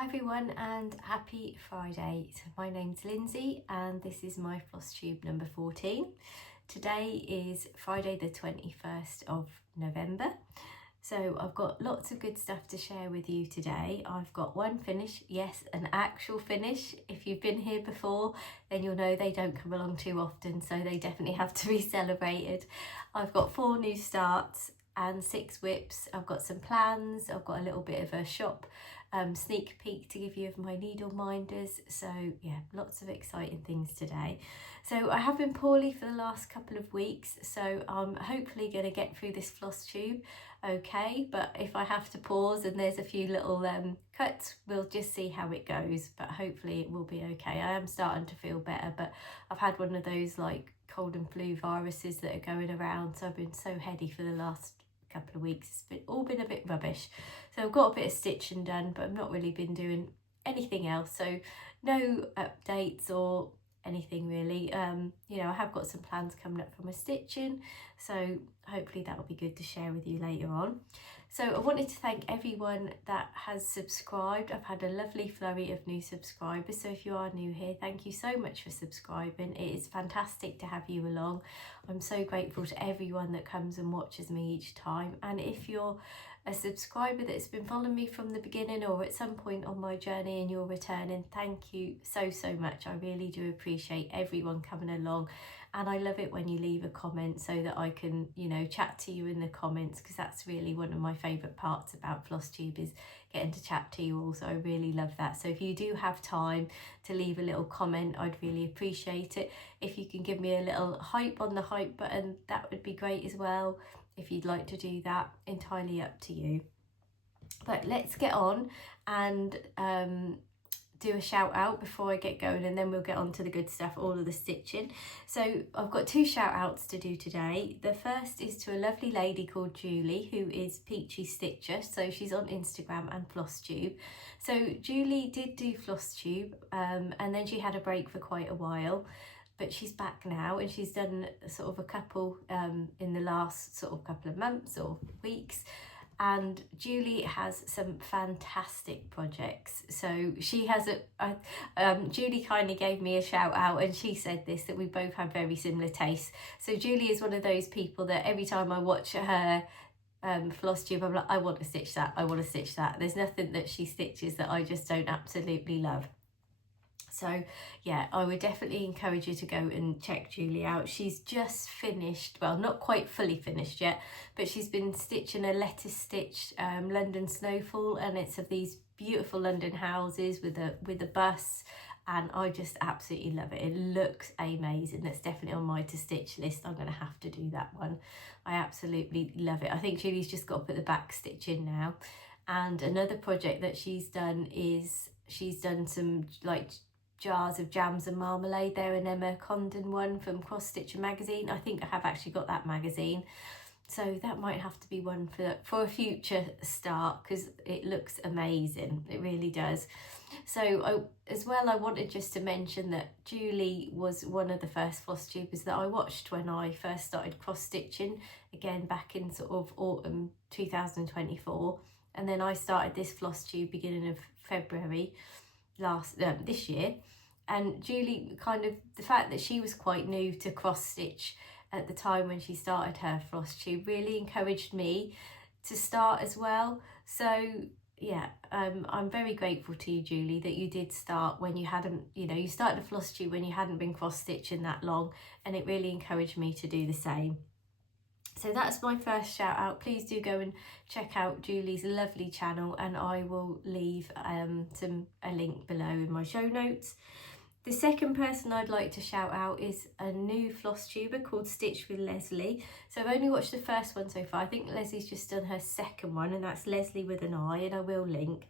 Hi everyone and happy Friday. So my name's Lynsey and this is my Flosstube number 14. Today is Friday the 21st of November. So I've got lots of good stuff to share with you today. I've got one finish, yes, an actual finish. If you've been here before, then you'll know they don't come along too often, so they definitely have to be celebrated. I've got 4 new starts and 6 whips. I've got some plans. I've got a little bit of a shop sneak peek to give you of my needle minders. So yeah, lots of exciting things today. So I have been poorly for the last couple of weeks, so I'm hopefully going to get through this floss tube okay, but if I have to pause and there's a few little cuts, we'll just see how it goes, but hopefully it will be okay. I am starting to feel better, but I've had one of those like cold and flu viruses that are going around, so I've been so heady for the last couple of weeks. It's all been a bit rubbish. So I've got a bit of stitching done, but I've not really been doing anything else, so no updates or anything really. You know, I have got some plans coming up for my stitching, so hopefully that will be good to share with you later on. So I wanted to thank everyone that has subscribed. I've had a lovely flurry of new subscribers, so if you are new here, thank you so much for subscribing. It is fantastic to have you along. I'm so grateful to everyone that comes and watches me each time, and if you're a subscriber that's been following me from the beginning or at some point on my journey and you're returning, thank you so much. I really do appreciate everyone coming along, and I love it when you leave a comment so that I can, you know, chat to you in the comments, because that's really one of my favourite parts about Flosstube, is getting to chat to you all. So I really love that. So if you do have time to leave a little comment, I'd really appreciate it. If you can give me a little hype on the hype button, that would be great as well. If you'd like to do that, entirely up to you. But let's get on and do a shout out before I get going, and then we'll get on to the good stuff, all of the stitching. So I've got 2 shout outs to do today. The first is to a lovely lady called Julie, who is Peachy Stitcher. So she's on Instagram and Flosstube. So Julie did do Flosstube and then she had a break for quite a while, but she's back now and she's done sort of a couple in the last sort of couple of months or weeks. And Julie has some fantastic projects. So she has Julie kindly gave me a shout out, and she said this, that we both have very similar tastes. So Julie is one of those people that every time I watch her Flosstube, I'm like, I want to stitch that, I want to stitch that. There's nothing that she stitches that I just don't absolutely love. So yeah, I would definitely encourage you to go and check Julie out. She's just finished, well, not quite fully finished yet, but she's been stitching a lettuce stitch London snowfall, and it's of these beautiful London houses with a bus, and I just absolutely love it. It looks amazing. That's definitely on my to stitch list. I'm going to have to do that one. I absolutely love it. I think Julie's just got to put the back stitch in now. And another project that she's done is she's done some like jars of jams and marmalade. They're an Emma Condon one from Cross Stitch magazine. I think I have actually got that magazine, so that might have to be one for a future start, because it looks amazing, it really does. So as well, I wanted just to mention that Julie was one of the first Flosstubers that I watched when I first started cross stitching, again back in sort of autumn 2024, and then I started this Flosstube beginning of February this year. And Julie, kind of the fact that she was quite new to cross stitch at the time when she started her Flosstube really encouraged me to start as well. So yeah, I'm very grateful to you, Julie, that you did start when you hadn't, you know, you started a Flosstube when you hadn't been cross stitching that long, and it really encouraged me to do the same. So that's my first shout out. Please do go and check out Julie's lovely channel, and I will leave a link below in my show notes. The second person I'd like to shout out is a new Flosstuber called Stitch with Leslie. So I've only watched the first one so far. I think Leslie's just done her second one, and that's Leslie with an I, and I will link.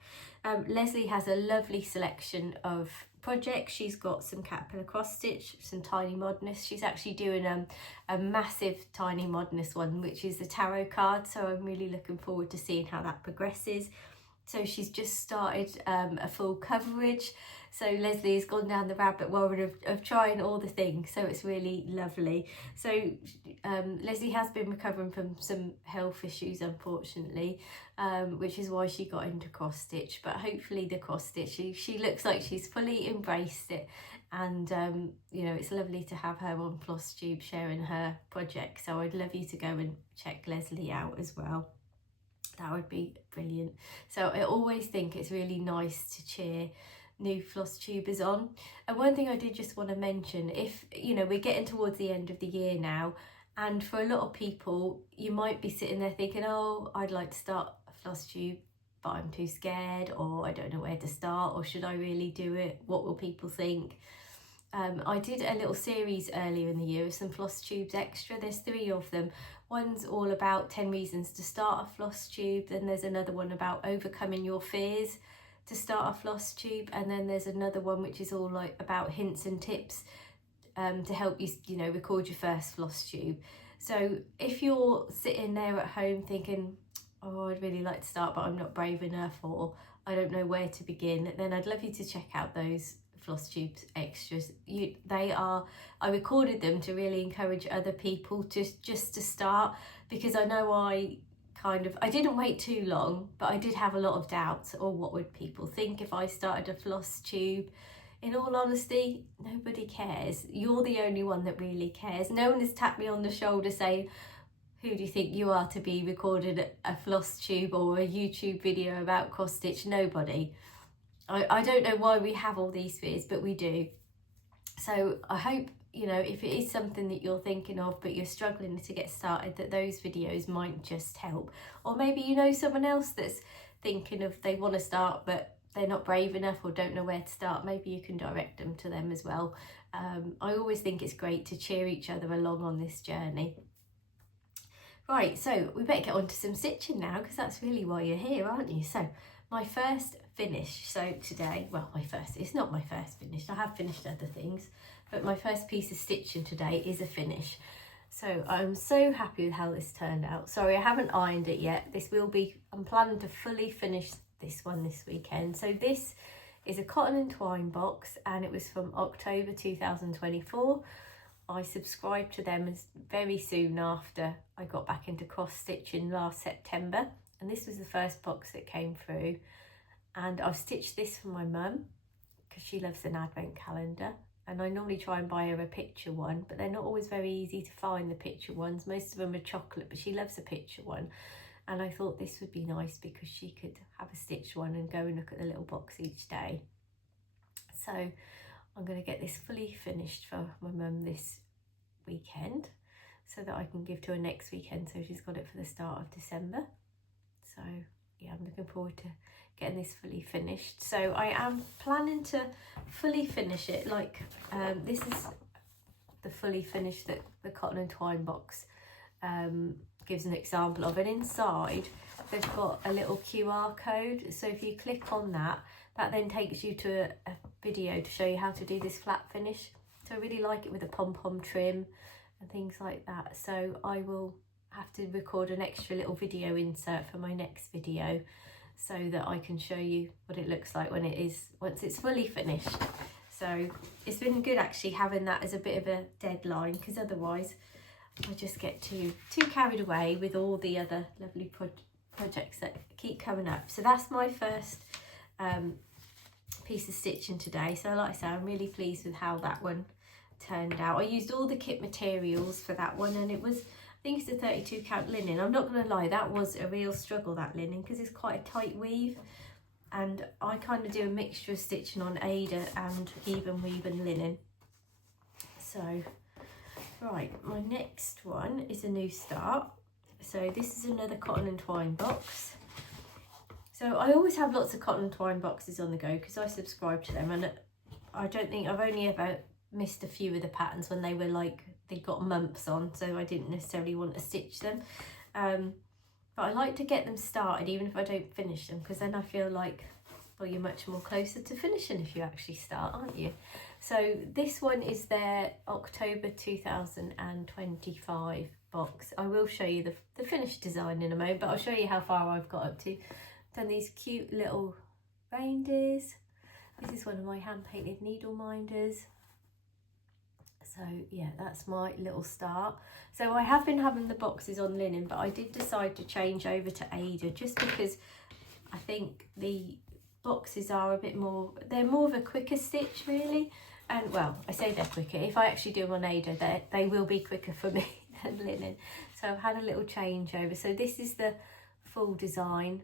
Leslie has a lovely selection of projects. She's got some caterpillar cross stitch, some tiny moderness. She's actually doing a massive tiny moderness one, which is the tarot card, so I'm really looking forward to seeing how that progresses. So she's just started a full coverage. So Leslie has gone down the rabbit warren of trying all the things. So it's really lovely. So Leslie has been recovering from some health issues, unfortunately, which is why she got into cross stitch. But hopefully the cross stitch, she looks like she's fully embraced it. And you know, it's lovely to have her on Flosstube sharing her project. So I'd love you to go and check Leslie out as well. That would be brilliant. So I always think it's really nice to cheer new Flosstubers on. And one thing I did just want to mention, if you know, we're getting towards the end of the year now, and for a lot of people you might be sitting there thinking, oh, I'd like to start a Flosstube but I'm too scared, or I don't know where to start, or should I really do it, what will people think? I did a little series earlier in the year of some Flosstubes extra. There's 3 of them. One's all about 10 reasons to start a Flosstube, then there's another one about overcoming your fears to start a Flosstube, and then there's another one which is all like about hints and tips to help you, you know, record your first Flosstube. So if you're sitting there at home thinking, oh, I'd really like to start but I'm not brave enough, or I don't know where to begin, then I'd love you to check out those Flosstubes extras. I recorded them to really encourage other people just to start, because I know I didn't wait too long, but I did have a lot of doubts, or what would people think if I started a Flosstube? In all honesty, nobody cares. You're the only one that really cares. No one has tapped me on the shoulder saying, who do you think you are to be recording a Flosstube or a YouTube video about cross stitch? Nobody. I don't know why we have all these fears, but we do. So I hope, you know, if it is something that you're thinking of but you're struggling to get started, that those videos might just help. Or maybe you know someone else that's thinking of, they want to start but they're not brave enough or don't know where to start. Maybe you can direct them to them as well. I always think it's great to cheer each other along on this journey. Right, so we better get on to some stitching now, because that's really why you're here, aren't you? So my first finish, so today, well, it's not my first finish, I have finished other things, but my first piece of stitching today is a finish. So I'm so happy with how this turned out. Sorry, I haven't ironed it yet. I'm planning to fully finish this one this weekend. So this is a cotton and twine box, and it was from October 2024. I subscribed to them very soon after I got back into cross stitching last September, and this was the first box that came through. And I've stitched this for my mum because she loves an advent calendar, and I normally try and buy her a picture one, but they're not always very easy to find, the picture ones. Most of them are chocolate, but she loves a picture one, and I thought this would be nice because she could have a stitched one and go and look at the little box each day. So I'm going to get this fully finished for my mum this weekend so that I can give to her next weekend, so she's got it for the start of December. So yeah, I'm looking forward to getting this fully finished. So I am planning to fully finish it like this is the fully finished that the cotton and twine box gives an example of, and inside they've got a little QR code, so if you click on that then takes you to a video to show you how to do this flat finish. So I really like it with a pom-pom trim and things like that. So I will have to record an extra little video insert for my next video so that I can show you what it looks like once it's fully finished. So it's been good actually having that as a bit of a deadline, because otherwise I just get too carried away with all the other lovely projects that keep coming up. So that's my first piece of stitching today. So like I say, I'm really pleased with how that one turned out. I used all the kit materials for that one, and it was, I think it's a 32 count linen. I'm not going to lie, that was a real struggle, that linen, because it's quite a tight weave, and I kind of do a mixture of stitching on Ada and even weave and linen. So right, my next one is a new start. So this is another cotton and twine box. So I always have lots of cotton and twine boxes on the go because I subscribe to them, and I don't think I've only ever missed a few of the patterns when they were like, they got months on, so I didn't necessarily want to stitch them. But I like to get them started even if I don't finish them, because then I feel like, well, you're much more closer to finishing if you actually start, aren't you? So this one is their October 2025 box. I will show you the finished design in a moment, but I'll show you how far I've got up to. Done these cute little reindeers. This is one of my hand painted needle minders. So yeah, that's my little start. So I have been having the boxes on linen, but I did decide to change over to Aida just because I think the boxes are a bit more, they're more of a quicker stitch really. And well, I say they're quicker. If I actually do them on Aida, they will be quicker for me than linen. So I've had a little change over. So this is the full design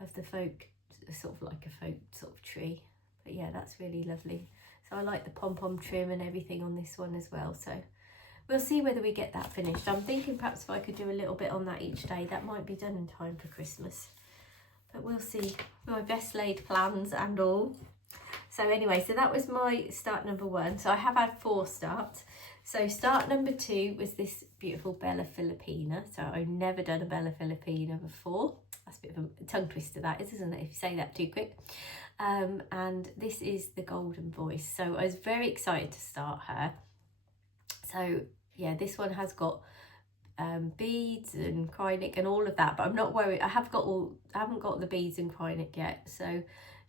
of the folk, sort of like a folk sort of tree. But yeah, that's really lovely. So I like the pom-pom trim and everything on this one as well. So we'll see whether we get that finished. I'm thinking perhaps if I could do a little bit on that each day, that might be done in time for Christmas. But we'll see. My best laid plans and all. So anyway, so that was my start number 1. So I have had 4 starts. So start number 2 was this beautiful Bella Filipina. So I've never done a Bella Filipina before. That's a bit of a tongue twister that is, isn't it, if you say that too quick. And this is the Golden Voice. So I was very excited to start her. So yeah, this one has got beads and Krynic and all of that, but I'm not worried. I haven't got the beads and Krynic yet, so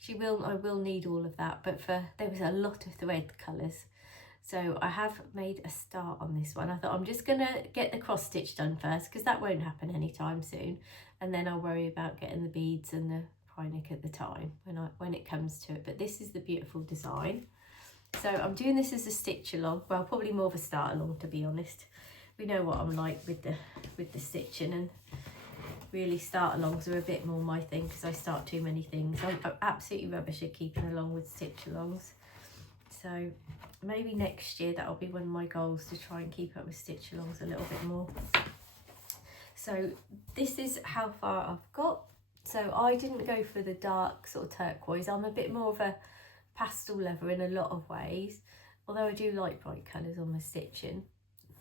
I will need all of that. But there was a lot of thread colours, so I have made a start on this one. I thought I'm just gonna get the cross stitch done first because that won't happen anytime soon, and then I'll worry about getting the beads and the Krynic at the time when it comes to it. But this is the beautiful design. So I'm doing this as a stitch along, well, probably more of a start along, to be honest. We know what I'm like with the stitching, and really start alongs are a bit more my thing because I start too many things. I'm absolutely rubbish at keeping along with stitch alongs. So maybe next year that'll be one of my goals, to try and keep up with stitch alongs a little bit more. So this is how far I've got. So I didn't go for the dark sort of turquoise. I'm a bit more of a pastel lover in a lot of ways, although I do like bright colours on my stitching.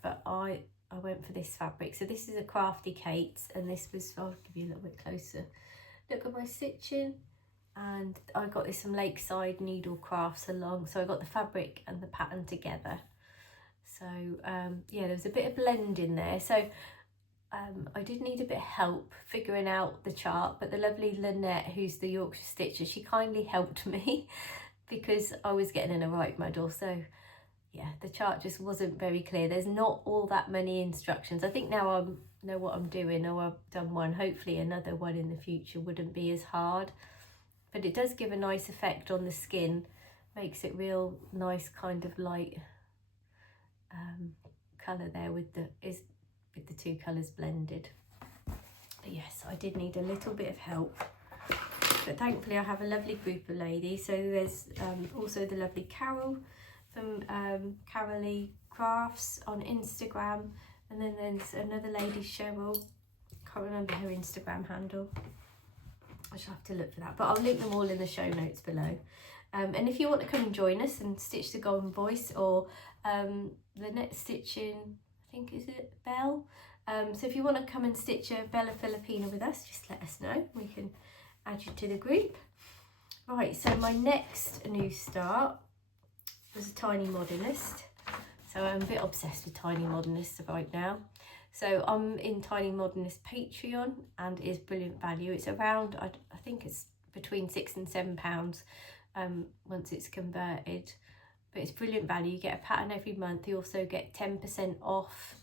But I went for this fabric. So this is a Crafty Kate's, and this was, I'll give you a little bit closer look at my stitching. And I got this from Lakeside Needle Crafts along. So I got the fabric and the pattern together. So yeah, there was a bit of blend in there. So I did need a bit of help figuring out the chart, but the lovely Lynnette, who's the Yorkshire Stitcher, she kindly helped me because I was getting in a right muddle. So yeah, the chart just wasn't very clear. There's not all that many instructions. I think now I know what I'm doing, or I've done one. Hopefully another one in the future wouldn't be as hard. But it does give a nice effect on the skin. Makes it real nice kind of light colour there with the two colours blended. But yes, I did need a little bit of help. But thankfully I have a lovely group of ladies. So there's also the lovely Carol from Carolicrafts on Instagram, and then there's another lady, Cheryl, can't remember her Instagram handle, I shall have to look for that, but I'll link them all in the show notes below. And if you want to come and join us and stitch the Golden Voice, or Lynnette stitching, I think, is it Belle? So if you want to come and stitch a Bella Filipina with us, just let us know, we can add you to the group. Right, so my next new start was a Tiny Modernist. So I'm a bit obsessed with Tiny Modernists right now. So I'm in Tiny Modernist Patreon, and it is brilliant value. It's around, I think it's between £6 and £7 once it's converted. But it's brilliant value. You get a pattern every month. You also get 10% off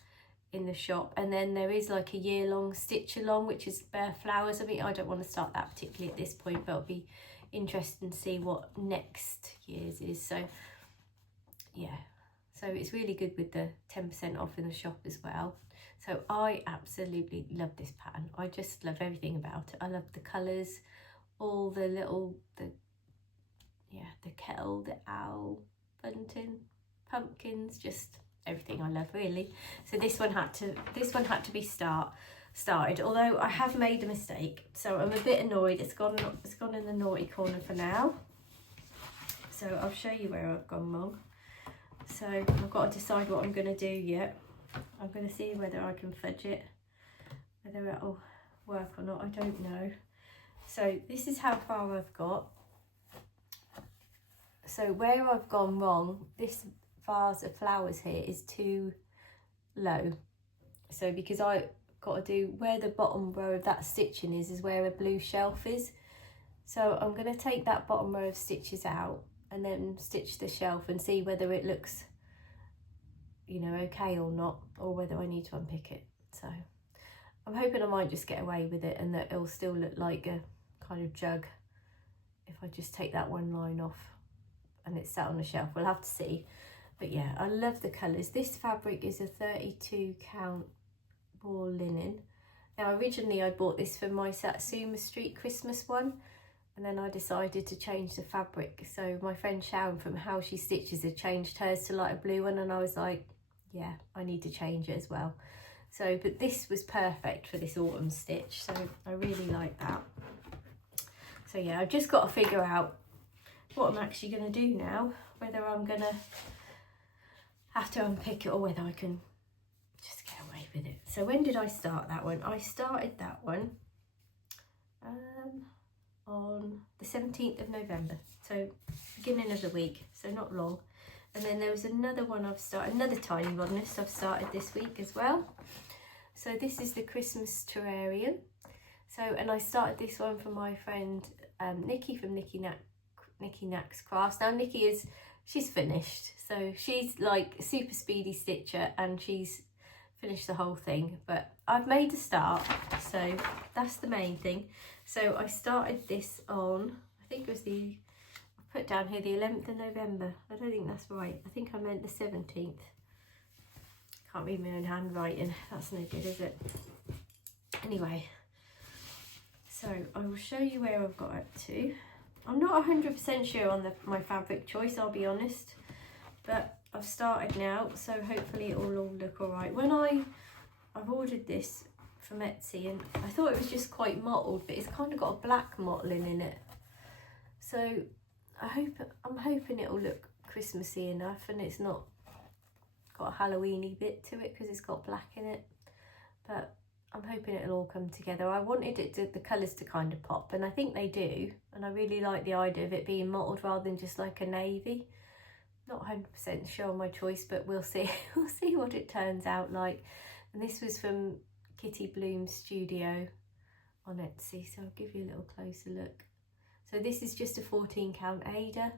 in the shop. And then there is like a year-long stitch along, which is bare flowers. I mean, I don't want to start that particularly at this point, but it'll be interesting to see what next year's is. So yeah, so it's really good with the 10% off in the shop as well. So I absolutely love this pattern. I just love everything about it. I love the colours, all the little, the kettle, the owl, bunting, pumpkins, just everything I love really. So this one had to be started, although I have made a mistake. So I'm a bit annoyed. It's gone in the naughty corner for now. So I'll show you where I've gone wrong. So I've got to decide what I'm going to do yet. I'm going to see whether I can fudge it, whether it'll work or not, I don't know. So this is how far I've got. So where I've gone wrong, this vase of flowers here is too low. So because I've got to do, where the bottom row of that stitching is where a blue shelf is. So I'm going to take that bottom row of stitches out and then stitch the shelf and see whether it looks, you know, okay or not, or whether I need to unpick it. So I'm hoping I might just get away with it and that it'll still look like a kind of jug if I just take that one line off and it's sat on the shelf. We'll have to see. But yeah, I love the colours. This fabric is a 32 count raw linen. Now originally I bought this for my Satsuma Street Christmas one, and then I decided to change the fabric. So my friend Sharon from How She Stitches had changed hers to like a blue one, and I was like, yeah, I need to change it as well. So, but this was perfect for this autumn stitch, so I really like that. So yeah, I've just got to figure out what I'm actually going to do now, whether I'm going to have to unpick it or whether I can just get away with it. So when did I start that one? I started that one on the 17th of November, so beginning of the week, so not long. And then there was another one I've started, another tiny modernist I've started this week as well. So this is the Christmas terrarium. So, and I started this one from my friend Nikki from Nikki Knacks Crafts. Now Nikki she's finished, so she's like super speedy stitcher and she's finished the whole thing, but I've made a start, so that's the main thing. So I started this on, I think it was I put down here the 11th of November. I don't think that's right. I think I meant the 17th. Can't read my own handwriting. That's no good, is it? Anyway, so I will show you where I've got up to. I'm not 100% sure on my fabric choice, I'll be honest, but I've started now, so hopefully it will all look all right. When I've ordered this from Etsy, and I thought it was just quite mottled, but it's kind of got a black mottling in it. So I'm hoping it'll look Christmassy enough, and it's not got a Halloweeny bit to it because it's got black in it. But I'm hoping it'll all come together. I wanted the colours to kind of pop, and I think they do. And I really like the idea of it being mottled rather than just like a navy. Not 100% sure on my choice, but we'll see. We'll see what it turns out like. And this was from Kitty Bloom's studio on Etsy, so I'll give you a little closer look. So this is just a 14 count Ada.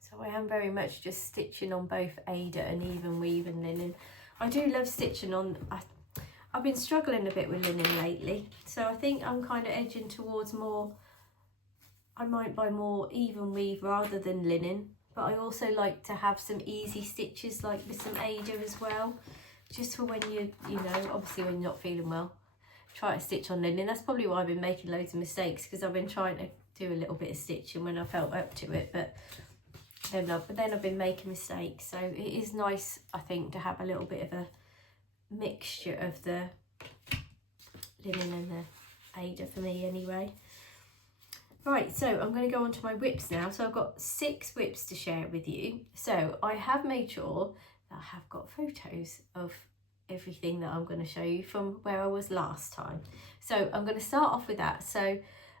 So I am very much just stitching on both Ada and even weave and linen. I do love stitching on, I've been struggling a bit with linen lately, so I think I'm kind of edging towards more, I might buy more even weave rather than linen, but I also like to have some easy stitches like with some Ada as well, just for when you know, obviously when you're not feeling well, try to stitch on linen. That's probably why I've been making loads of mistakes, because I've been trying to do a little bit of stitching when I felt up to it, but then I've been making mistakes. So it is nice, I think, to have a little bit of a mixture of the linen and the Ada for me anyway. Right, so I'm going to go on to my whips now. So I've got 6 whips to share with you. So I have made sure that I have got photos of everything that I'm going to show you from where I was last time. So I'm going to start off with that. So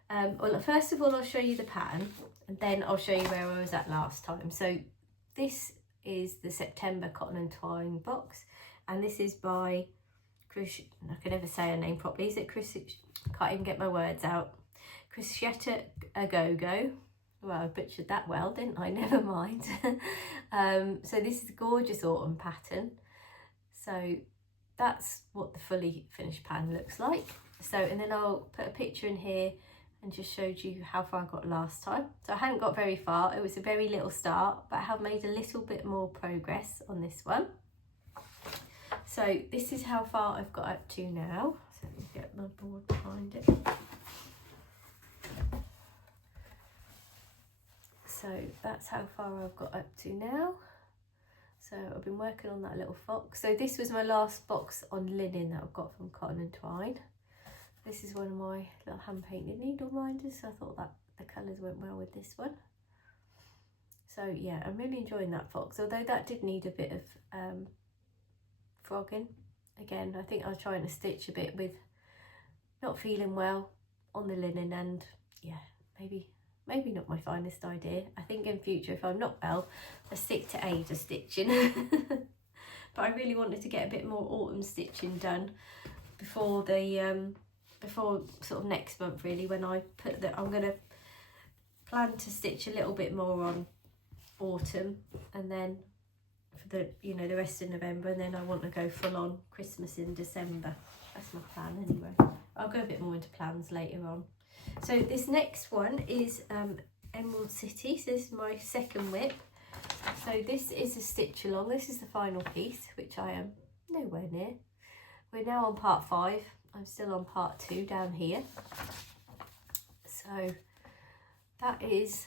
well, first of all, I'll show you the pattern, and then I'll show you where I was at last time. So this is the September Cotton and Twine box, and this is by Chris, I can never say her name properly, is it Chris? Can't even get my words out. Crochet A Go-Go. Well, I butchered that well, didn't I? Never mind. So this is a gorgeous autumn pattern. So that's what the fully finished pattern looks like. So, and then I'll put a picture in here and just showed you how far I got last time. So I hadn't got very far. It was a very little start, but I have made a little bit more progress on this one. So this is how far I've got up to now. So let me get my board behind it. So that's how far I've got up to now. So I've been working on that little fox. So this was my last box on linen that I've got from Cotton and Twine. This is one of my little hand painted needle minders, so I thought that the colours went well with this one. So yeah, I'm really enjoying that fox, although that did need a bit of frogging. Again, I think I was trying to stitch a bit with not feeling well on the linen, and yeah, maybe not my finest idea. I think in future, if I'm not well, I stick to Ada stitching. But I really wanted to get a bit more autumn stitching done before the before sort of next month really, when I put that I'm going to plan to stitch a little bit more on autumn, and then for the the rest of November, and then I want to go full on Christmas in December. That's my plan anyway. I'll go a bit more into plans later on. So this next one is Emerald City. So this is my second whip. So this is a stitch along. This is the final piece, which I am nowhere near. We're now on part 5. I'm still on part 2 down here. So that is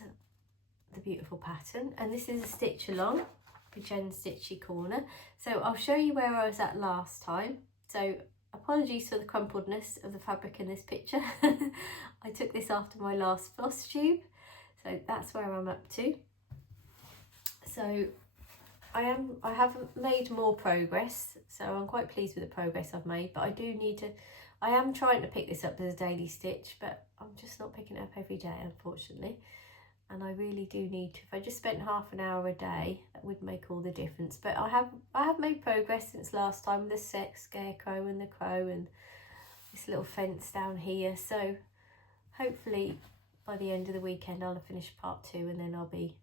the beautiful pattern, and this is a stitch along for Jen's Stitchy Corner. So I'll show you where I was at last time. So apologies for the crumpledness of the fabric in this picture. I took this after my last floss tube, so that's where I'm up to. So I have made more progress, so I'm quite pleased with the progress I've made, but I am trying to pick this up as a daily stitch, but I'm just not picking it up every day, unfortunately. And I really do need to. If I just spent half an hour a day, that would make all the difference. But I have made progress since last time with the scarecrow and the crow and this little fence down here. So hopefully by the end of the weekend I'll have finished part 2, and then I'll be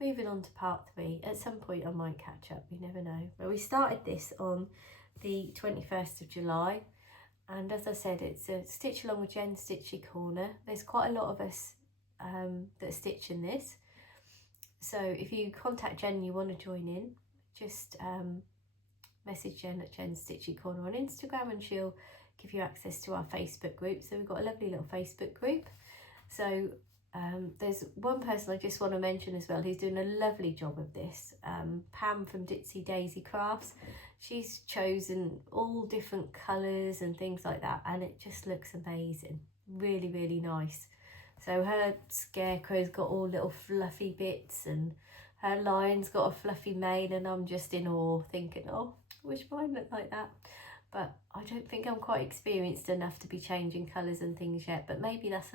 moving on to part 3. At some point I might catch up, you never know. But we started this on the 21st of July. And as I said, it's a stitch along with Jen's Stitchy Corner. There's quite a lot of us that are stitching this. So if you contact Jen and you want to join in, just message Jen at Jen's Stitchy Corner on Instagram, and she'll give you access to our Facebook group. So we've got a lovely little Facebook group. So there's one person I just want to mention as well who's doing a lovely job of this, Pam from Ditsy Daisy Crafts. She's chosen all different colours and things like that, and it just looks amazing. Really, really nice. So her scarecrow's got all little fluffy bits, and her lion's got a fluffy mane, and I'm just in awe thinking, oh, I wish mine looked like that. But I don't think I'm quite experienced enough to be changing colours and things yet, but maybe that's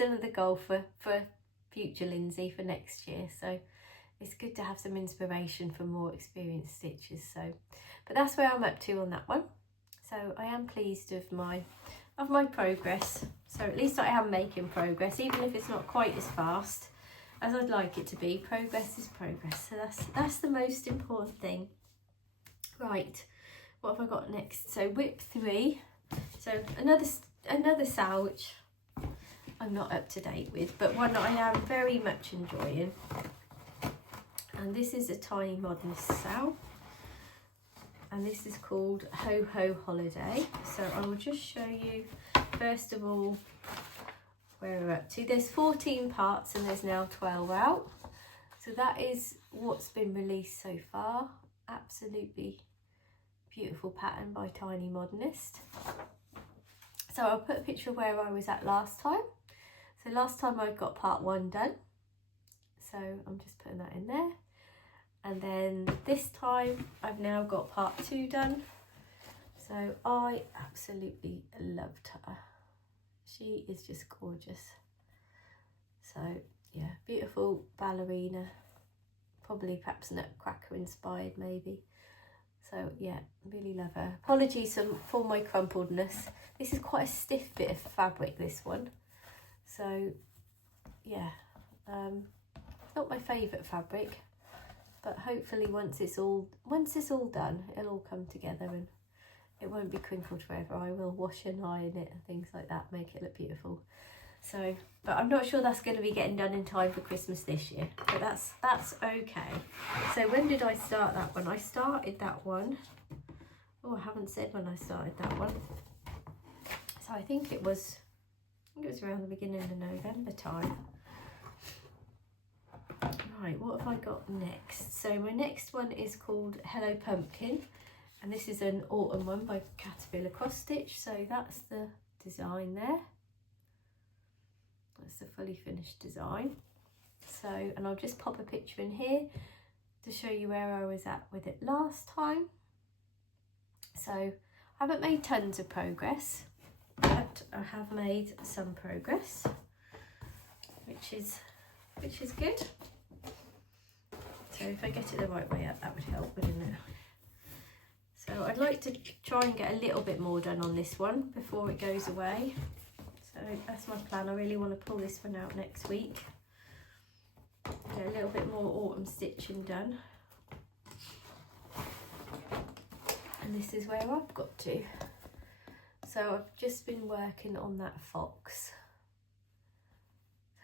another goal for future Lynsey for next year. So it's good to have some inspiration from more experienced stitches. So, but that's where I'm up to on that one. So I am pleased with my progress. So at least I am making progress, even if it's not quite as fast as I'd like it to be. Progress is progress. So that's the most important thing. Right, what have I got next? So whip 3. So another sow, which I'm not up to date with, but one that I am very much enjoying. And this is a Tiny Modernist sow, and this is called Ho Ho Holiday. So I will just show you first of all where we're up to. There's 14 parts and there's now 12 out. So that is what's been released so far. Absolutely beautiful pattern by Tiny Modernist. So I'll put a picture of where I was at last time. So last time I got part 1 done. So I'm just putting that in there. And then this time I've now got part 2 done. So I absolutely loved her. She is just gorgeous. So yeah, beautiful ballerina, probably perhaps Nutcracker inspired maybe. So yeah, really love her. Apologies for my crumpledness. This is quite a stiff bit of fabric, this one. So yeah, not my favourite fabric, but hopefully once it's all done, it'll all come together and it won't be crinkled forever. I will wash and iron it and things like that, make it look beautiful. So, but I'm not sure that's going to be getting done in time for Christmas this year, but that's okay. So when did I start that one? I started that one, oh, I haven't said when I started that one. So I think it was around the beginning of November time. Right, what have I got next? So my next one is called Hello Pumpkin, and this is an autumn one by Caterpillar Cross Stitch. So that's the design there. That's the fully finished design. So, and I'll just pop a picture in here to show you where I was at with it last time. So I haven't made tons of progress, but I have made some progress, which is good. So if I get it the right way up, that would help, wouldn't it? So So I'd like to try and get a little bit more done on this one before it goes away. So that's my plan. I really want to pull this one out next week. Get a little bit more autumn stitching done. And this is where I've got to. So I've just been working on that fox.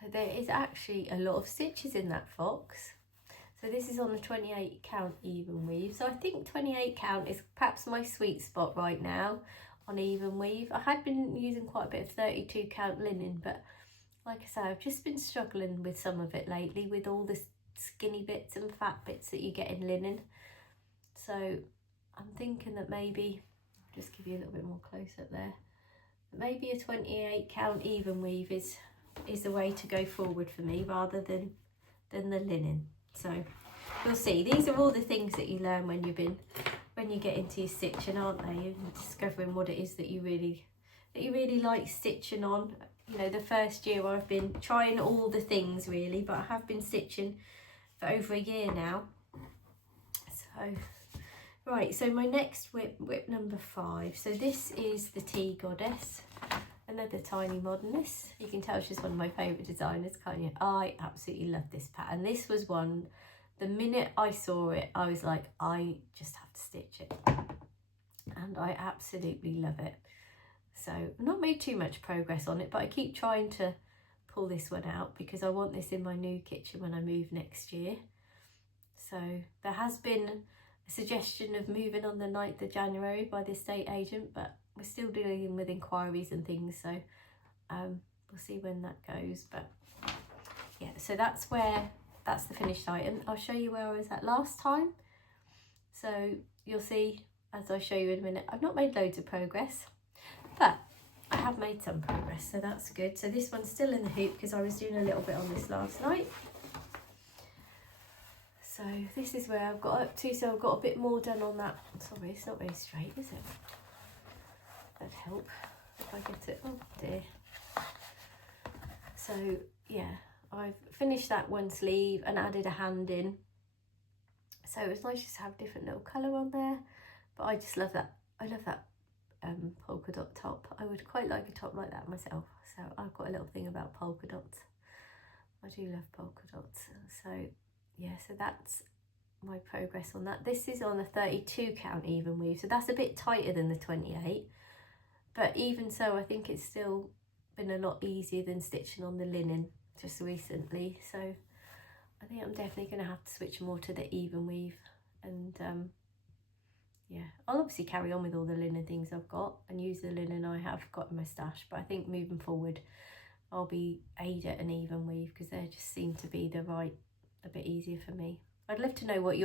So there is actually a lot of stitches in that fox. So this is on the 28 count even weave. So I think 28 count is perhaps my sweet spot right now on even weave. I had been using quite a bit of 32 count linen, but like I say, I've just been struggling with some of it lately with all the skinny bits and fat bits that you get in linen. So I'm thinking that maybe, I'll just give you a little bit more close up there, maybe a 28 count even weave is the way to go forward for me rather than the linen. So you'll see, these are all the things that you learn when you get into your stitching, aren't they? And discovering what it is that you really like stitching on. You know, the first year I've been trying all the things really, but I have been stitching for over a year now. So right, so my next whip number 5. So this is the Tea Goddess, another tiny modernist. You can tell she's one of my favourite designers, can't you? I absolutely love this pattern. This was one, the minute I saw it, I was like, I just have to stitch it. And I absolutely love it. So I've not made too much progress on it, but I keep trying to pull this one out because I want this in my new kitchen when I move next year. So there has been a suggestion of moving on the 9th of January by the estate agent, but we're still dealing with inquiries and things, so we'll see when that goes. But yeah, so that's the finished item. I'll show you where I was at last time. So you'll see as I show you in a minute, I've not made loads of progress, but I have made some progress, so that's good. So this one's still in the hoop because I was doing a little bit on this last night. So this is where I've got up to, so I've got a bit more done on that. Sorry, it's not very straight, is it? That'd help if I get it. Oh dear. So yeah, I've finished that one sleeve and added a hand in. So it was nice just to have different little colour on there. But I just love that. I love that polka dot top. I would quite like a top like that myself. So I've got a little thing about polka dots. I do love polka dots. So yeah, so that's my progress on that. This is on a 32 count even weave, so that's a bit tighter than the 28, but even so I think it's still been a lot easier than stitching on the linen just recently. So I think I'm definitely going to have to switch more to the even weave, and yeah, I'll obviously carry on with all the linen things I've got and use the linen I have got in my stash, but I think moving forward I'll be aimed at an even weave because they just seem to be a bit easier for me. I'd love to know what's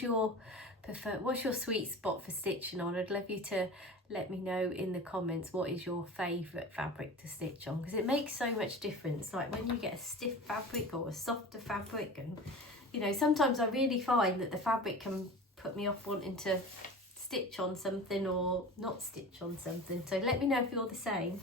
your sweet spot for stitching on. I'd love you to let me know in the comments what is your favourite fabric to stitch on, because it makes so much difference. Like when you get a stiff fabric or a softer fabric, and you know, sometimes I really find that the fabric can put me off wanting to stitch on something or not stitch on something. So let me know if you're the same.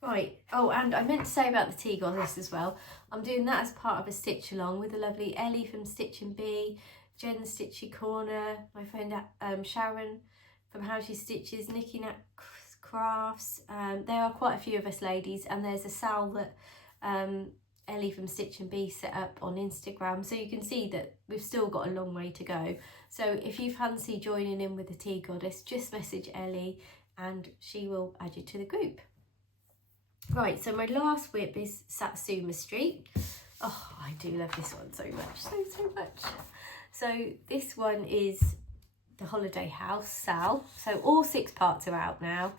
Right, oh, and I meant to say about the Tea Goddess as well. I'm doing that as part of a stitch along with the lovely Ellie from Stitching B, Jen the Stitchy Corner, my friend Sharon from How She Stitches, Nikki Nat Crafts. There are quite a few of us ladies, and there's a Sal that Ellie from Stitching B set up on Instagram, so you can see that we've still got a long way to go. So if you fancy joining in with the Tea Goddess, just message Ellie and she will add you to the group. Right, so my last whip is Satsuma Street. Oh, I do love this one so much, so much. So this one is the Holiday House, Sal. So all 6 parts are out now.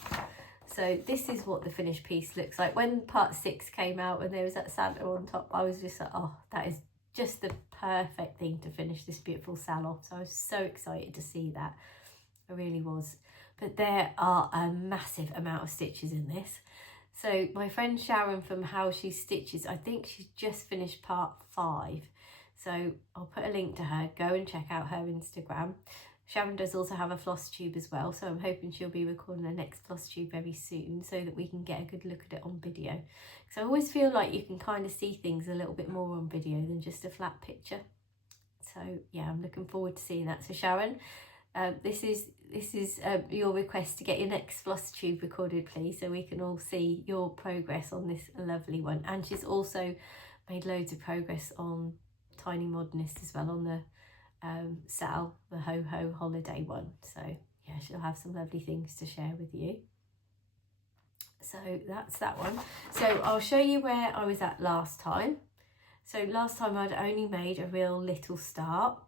So this is what the finished piece looks like. When part 6 came out and there was that Santa on top, I was just like, oh, that is just the perfect thing to finish this beautiful Sal off. So I was so excited to see that. I really was. But there are a massive amount of stitches in this. So my friend Sharon from How She Stitches, I think she's just finished part 5. So I'll put a link to her. Go and check out her Instagram. Sharon does also have a Flosstube as well, so I'm hoping she'll be recording her next Flosstube very soon so that we can get a good look at it on video. So I always feel like you can kind of see things a little bit more on video than just a flat picture. So yeah, I'm looking forward to seeing that. So Sharon, this is your request to get your next floss tube recorded, please, so we can all see your progress on this lovely one. And she's also made loads of progress on Tiny Modernist as well, on the Sal, the Ho Ho holiday one. So yeah, she'll have some lovely things to share with you. So that's that one. So I'll show you where I was at last time. So last time I'd only made a real little start,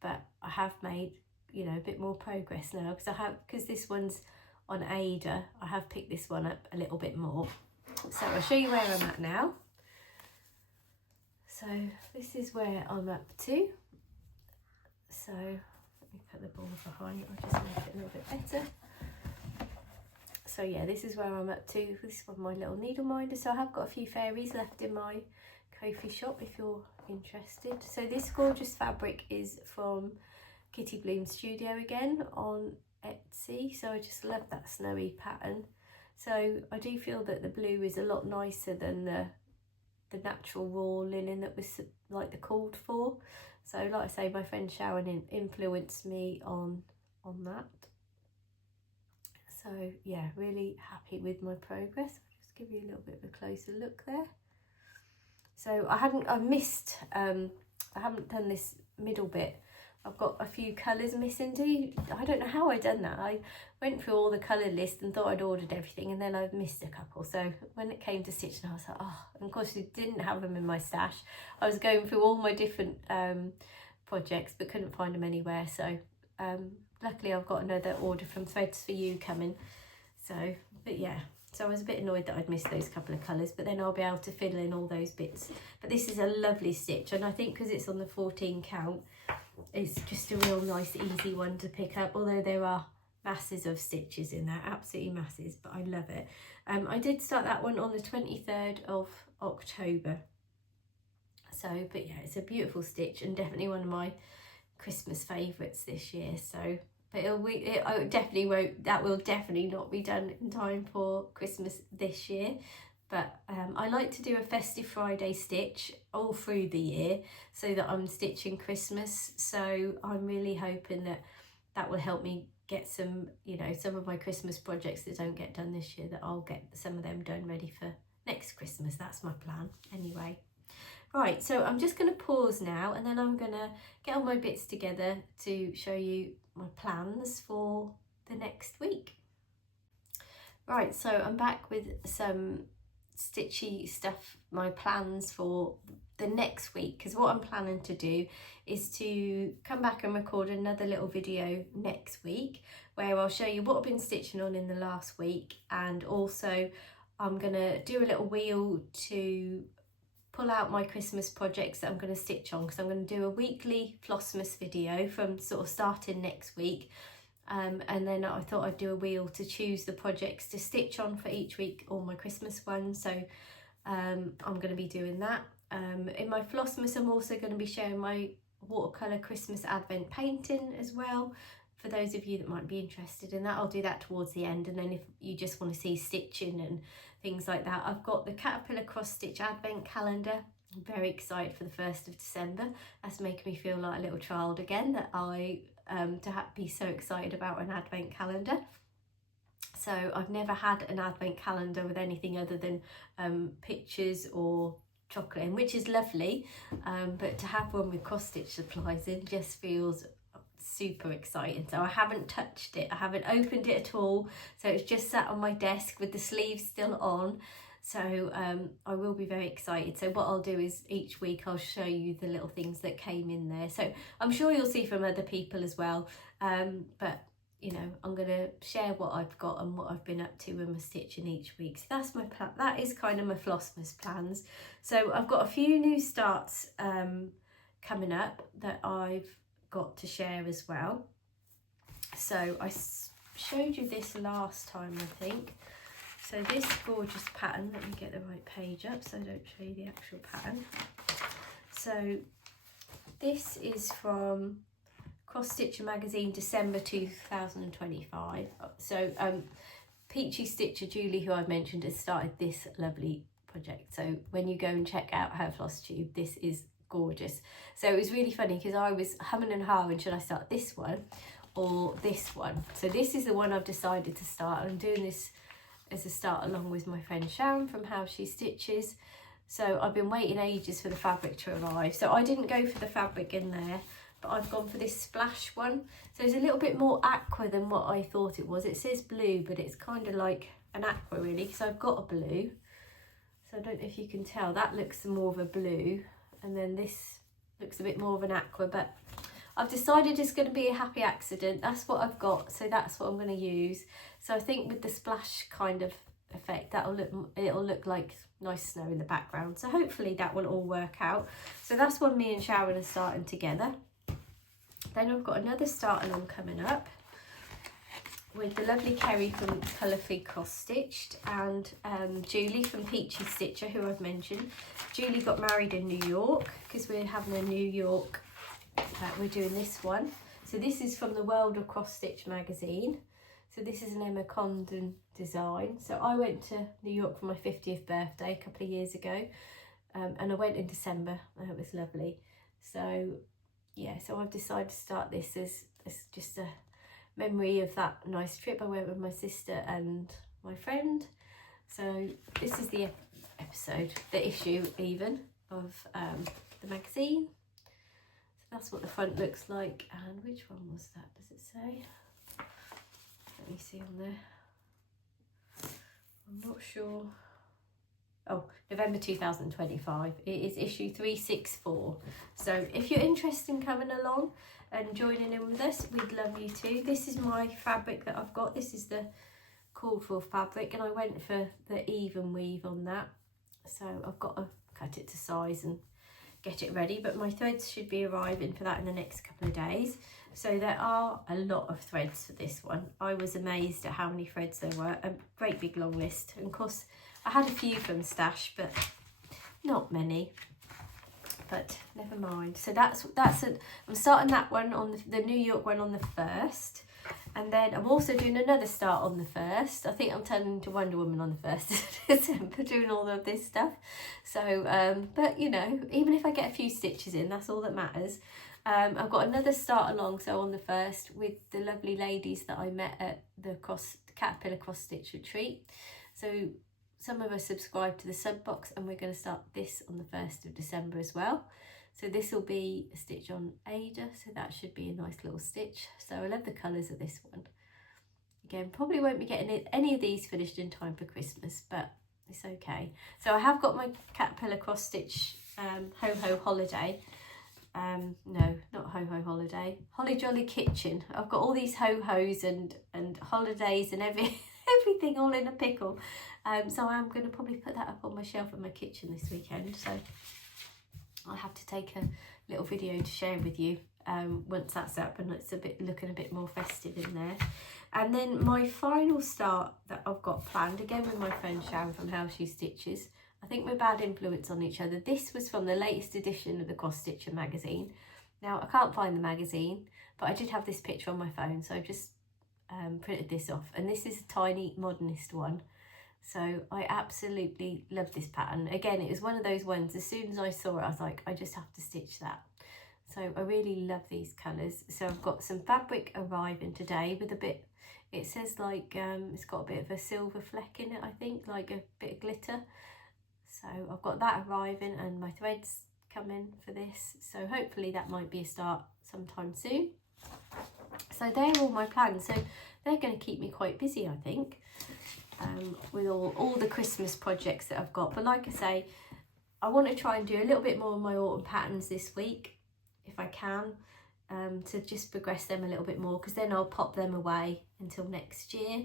but I have made, you know, a bit more progress now, because this one's on Ada. I have picked this one up a little bit more. So I'll show you where I'm at now. So this is where I'm up to. So let me put the ball behind, I'll just make it a little bit better. So yeah, this is where I'm up to. This is my little needle minder. So I have got a few fairies left in my Ko-fi shop if you're interested. So this gorgeous fabric is from Kitty Bloom Studio again on Etsy. So I just love that snowy pattern. So I do feel that the blue is a lot nicer than the natural raw linen that was like the called for. So like I say, my friend Sharon influenced me on that. So yeah, really happy with my progress. I'll just give you a little bit of a closer look there. So I haven't done this middle bit. I've got a few colours missing. I don't know how I done that. I went through all the colour list and thought I'd ordered everything, and then I've missed a couple. So when it came to stitching, I was like, oh, and of course I didn't have them in my stash. I was going through all my different projects, but couldn't find them anywhere. So luckily I've got another order from Threads for You coming. So, but yeah. So I was a bit annoyed that I'd missed those couple of colours, but then I'll be able to fiddle in all those bits. But this is a lovely stitch, and I think because it's on the 14 count, it's just a real nice, easy one to pick up, although there are masses of stitches in there, absolutely masses, but I love it. I did start that one on the 23rd of October. So, but yeah, it's a beautiful stitch and definitely one of my Christmas favourites this year. So, but that will definitely not be done in time for Christmas this year. But I like to do a Festive Friday stitch all through the year so that I'm stitching Christmas. So I'm really hoping that will help me get some, you know, some of my Christmas projects that don't get done this year, that I'll get some of them done ready for next Christmas. That's my plan anyway. Right, so I'm just going to pause now, and then I'm going to get all my bits together to show you my plans for the next week. Right, so I'm back with some stitchy stuff, my plans for the next week, because what I'm planning to do is to come back and record another little video next week where I'll show you what I've been stitching on in the last week, and also I'm going to do a little wheel to pull out my Christmas projects that I'm going to stitch on, because I'm going to do a weekly Flossmas video from sort of starting next week. And then I thought I'd do a wheel to choose the projects to stitch on for each week, or my Christmas one. So I'm going to be doing that. In my Flossmas, I'm also going to be sharing my watercolour Christmas advent painting as well, for those of you that might be interested in that. I'll do that towards the end, and then if you just want to see stitching and things like that, I've got the Caterpillar cross stitch advent calendar. I'm very excited for the 1st of December. That's making me feel like a little child again, that I be so excited about an advent calendar. So I've never had an advent calendar with anything other than pictures or chocolate in, which is lovely, but to have one with cross stitch supplies in just feels super exciting. So I haven't touched it, I haven't opened it at all, so it's just sat on my desk with the sleeves still on. So I will be very excited. So what I'll do is each week I'll show you the little things that came in there. So I'm sure you'll see from other people as well. But you know, I'm going to share what I've got and what I've been up to with my stitching each week. So that's my plan. That is kind of my Flossmas plans. So I've got a few new starts coming up that I've got to share as well. So I showed you this last time, I think. So this gorgeous pattern, let me get the right page up so I don't show you the actual pattern. So this is from Cross Stitcher magazine, December 2025. So Peachy Stitcher Julie, who I've mentioned, has started this lovely project. So when you go and check out her floss tube, this is gorgeous. So it was really funny because I was humming and hawing, should I start this one or this one. So this is the one I've decided to start. I'm doing this as a start along with my friend Sharon from How She Stitches. So I've been waiting ages for the fabric to arrive. So I didn't go for the fabric in there, but I've gone for this splash one. So it's a little bit more aqua than what I thought it was. It says blue, but it's kind of like an aqua really, because I've got a blue. So I don't know if you can tell, that looks more of a blue, and then this looks a bit more of an aqua, but I've decided it's going to be a happy accident. That's what I've got, so that's what I'm going to use. So I think with the splash kind of effect, it'll look like nice snow in the background. So hopefully that will all work out. So that's when me and Sharon are starting together. Then I've got another start along coming up with the lovely Kerry from Colourfully Cross Stitched, and Julie from Peachy Stitcher, who I've mentioned. Julie got married in New York, because we're having a New York, we're doing this one. So this is from the World of Cross Stitch magazine. So this is an Emma Condon design. So I went to New York for my 50th birthday a couple of years ago, and I went in December, and it was lovely. So yeah, so I've decided to start this as just a memory of that nice trip. I went with my sister and my friend. So this is the episode, the issue even, of the magazine. So that's what the front looks like. And which one was that, does it say? Let me see on there. I'm not sure. Oh, November 2025. It is issue 364. So if you're interested in coming along and joining in with us, we'd love you too. This is my fabric that I've got. This is the called for fabric, and I went for the even weave on that. So I've got to cut it to size and get it ready, but my threads should be arriving for that in the next couple of days. So there are a lot of threads for this one. I was amazed at how many threads there were, a great big long list. And of course I had a few from stash, but not many, but never mind. So I'm starting that one on the New York one on the 1st, and then I'm also doing another start on the 1st. I think I'm turning into Wonder Woman on the 1st of December, doing all of this stuff. So but you know, even if I get a few stitches in, that's all that matters. I've got another start along, so on the 1st, with the lovely ladies that I met at the Caterpillar Cross Stitch Retreat. So some of us subscribe to the sub box, and we're going to start this on the 1st of December as well. So this will be a stitch on Ada, so that should be a nice little stitch. So I love the colours of this one. Again, probably won't be getting any of these finished in time for Christmas, but it's okay. So I have got my Caterpillar Cross Stitch Ho Ho Holiday. No, not Ho Ho Holiday. Holly Jolly Kitchen. I've got all these ho hos and holidays and everything all in a pickle. So I'm going to probably put that up on my shelf in my kitchen this weekend. So I'll have to take a little video to share with you once that's up and it's looking a bit more festive in there. And then my final start that I've got planned, again with my friend Sharon from How She Stitches. I think we're bad influence on each other. This was from the latest edition of the Cross Stitcher magazine. Now I can't find the magazine, but I did have this picture on my phone, so I just printed this off, and this is a tiny modernist one. So I absolutely love this pattern. Again, it was one of those ones, as soon as I saw it, I was like, I just have to stitch that. So I really love these colours. So I've got some fabric arriving today with a bit, it says like, it's got a bit of a silver fleck in it, I think, like a bit of glitter. So I've got that arriving, and my threads coming for this. So hopefully that might be a start sometime soon. So they're all my plans. So they're going to keep me quite busy, I think, with all the Christmas projects that I've got. But like I say, I want to try and do a little bit more of my autumn patterns this week, if I can, to just progress them a little bit more, because then I'll pop them away until next year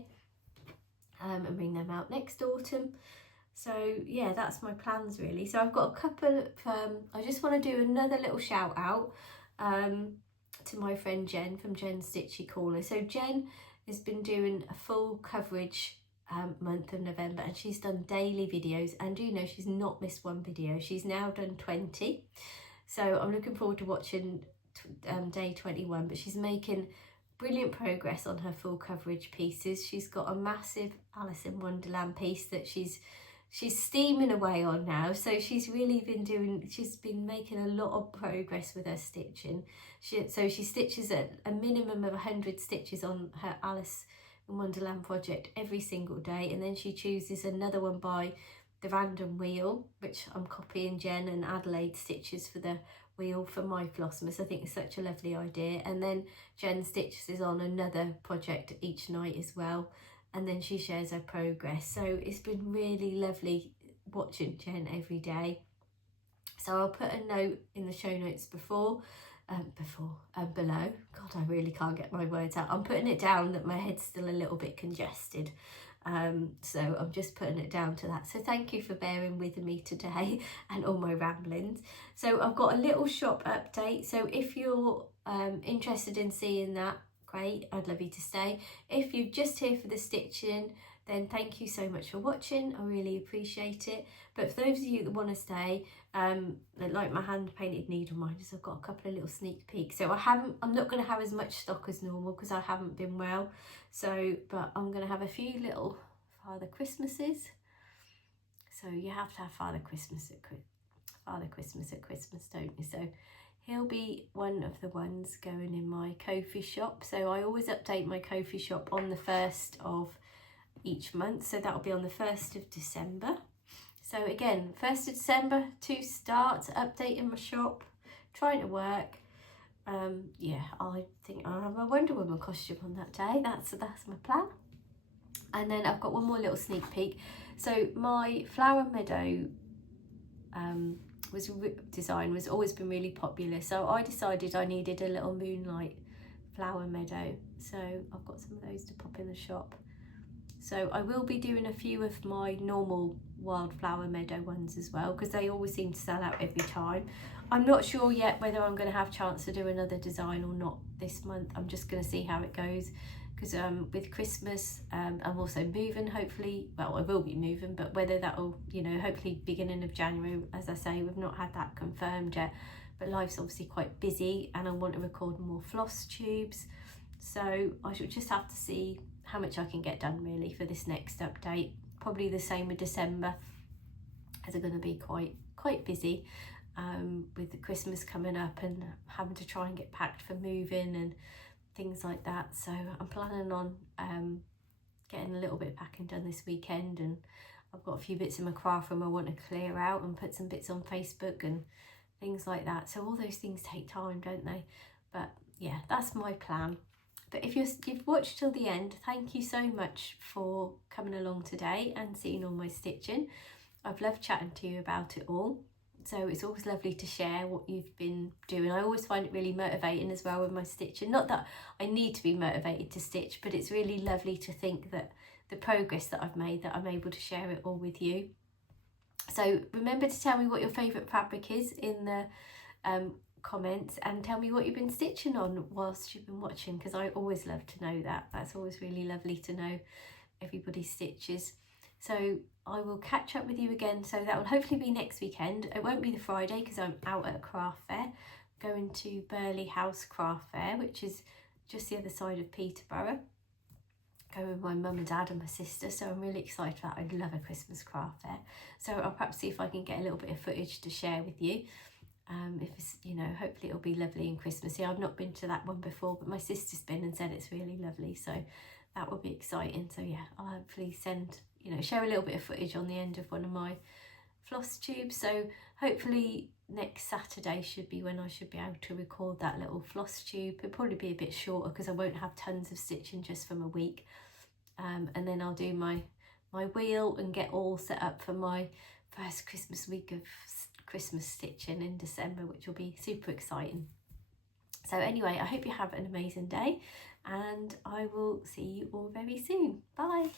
and bring them out next autumn. So yeah, that's my plans really. So I've got a couple of, I just want to do another little shout out to my friend Jen from Jen's Stitchy Corner. So Jen has been doing a full coverage month of November, and she's done daily videos, and you know, she's not missed one video. She's now done 20. So I'm looking forward to watching day 21, but she's making brilliant progress on her full coverage pieces. She's got a massive Alice in Wonderland piece that she's she's steaming away on now. So she's really she's been making a lot of progress with her stitching. So she stitches at a minimum of 100 stitches on her Alice in Wonderland project every single day, and then she chooses another one by the random wheel, which I'm copying Jen and Adelaide stitches for the wheel for my Flossmas. I think it's such a lovely idea. And then Jen stitches on another project each night as well, and then she shares her progress. So it's been really lovely watching Jen every day. So I'll put a note in the show notes below. God, I really can't get my words out. I'm putting it down that my head's still a little bit congested. So I'm just putting it down to that. So thank you for bearing with me today and all my ramblings. So I've got a little shop update. So if you're interested in seeing that, great, I'd love you to stay. If you're just here for the stitching, then thank you so much for watching. I really appreciate it. But for those of you that want to stay, that like my hand painted needle minders, I've got a couple of little sneak peeks. So I'm not going to have as much stock as normal because I haven't been well. So, but I'm going to have a few little Father Christmases. So you have to have Father Christmas at Christmas, don't you? So he'll be one of the ones going in my Ko-fi shop. So I always update my Ko-fi shop on the 1st of each month. So that'll be on the 1st of December. So again, 1st of December to start updating my shop, trying to work. Yeah, I think I'll have my Wonder Woman costume on that day. That's my plan. And then I've got one more little sneak peek. So my flower meadow design was always been really popular. So I decided I needed a little moonlight flower meadow. So I've got some of those to pop in the shop. So I will be doing a few of my normal wildflower meadow ones as well, because they always seem to sell out every time. I'm not sure yet whether I'm going to have a chance to do another design or not this month. I'm just going to see how it goes, because with Christmas I'm also moving, hopefully. Well, I will be moving, but whether that'll, you know, hopefully beginning of January. As I say, we've not had that confirmed yet, but life's obviously quite busy and I want to record more floss tubes. So I should just have to see how much I can get done really for this next update. Probably the same with December, as I'm going to be quite busy with the Christmas coming up and having to try and get packed for moving and things like that. So I'm planning on getting a little bit of packing done this weekend, and I've got a few bits in my craft room I want to clear out and put some bits on Facebook and things like that. So all those things take time, don't they? But yeah, that's my plan. But if you've watched till the end, thank you so much for coming along today and seeing all my stitching. I've loved chatting to you about it all. So it's always lovely to share what you've been doing. I always find it really motivating as well with my stitching. Not that I need to be motivated to stitch, but it's really lovely to think that the progress that I've made, that I'm able to share it all with you. So remember to tell me what your favourite fabric is in the comments, and tell me what you've been stitching on whilst you've been watching, because I always love to know that. That's always really lovely to know everybody's stitches. So I will catch up with you again. So that will hopefully be next weekend. It won't be the Friday because I'm out at a craft fair, going to Burley House Craft Fair, which is just the other side of Peterborough. Going with my mum and dad and my sister, so I'm really excited for that. I love a Christmas craft fair. So I'll perhaps see if I can get a little bit of footage to share with you. If it's, you know, hopefully it'll be lovely and Christmassy. I've not been to that one before, but my sister's been and said it's really lovely, so that will be exciting. So yeah, I'll hopefully share a little bit of footage on the end of one of my floss tubes. So hopefully next Saturday should be when I should be able to record that little floss tube. It'll probably be a bit shorter because I won't have tons of stitching just from a week, and then I'll do my wheel and get all set up for my first Christmas week of Christmas stitching in December, which will be super exciting. So anyway, I hope you have an amazing day, and I will see you all very soon. Bye.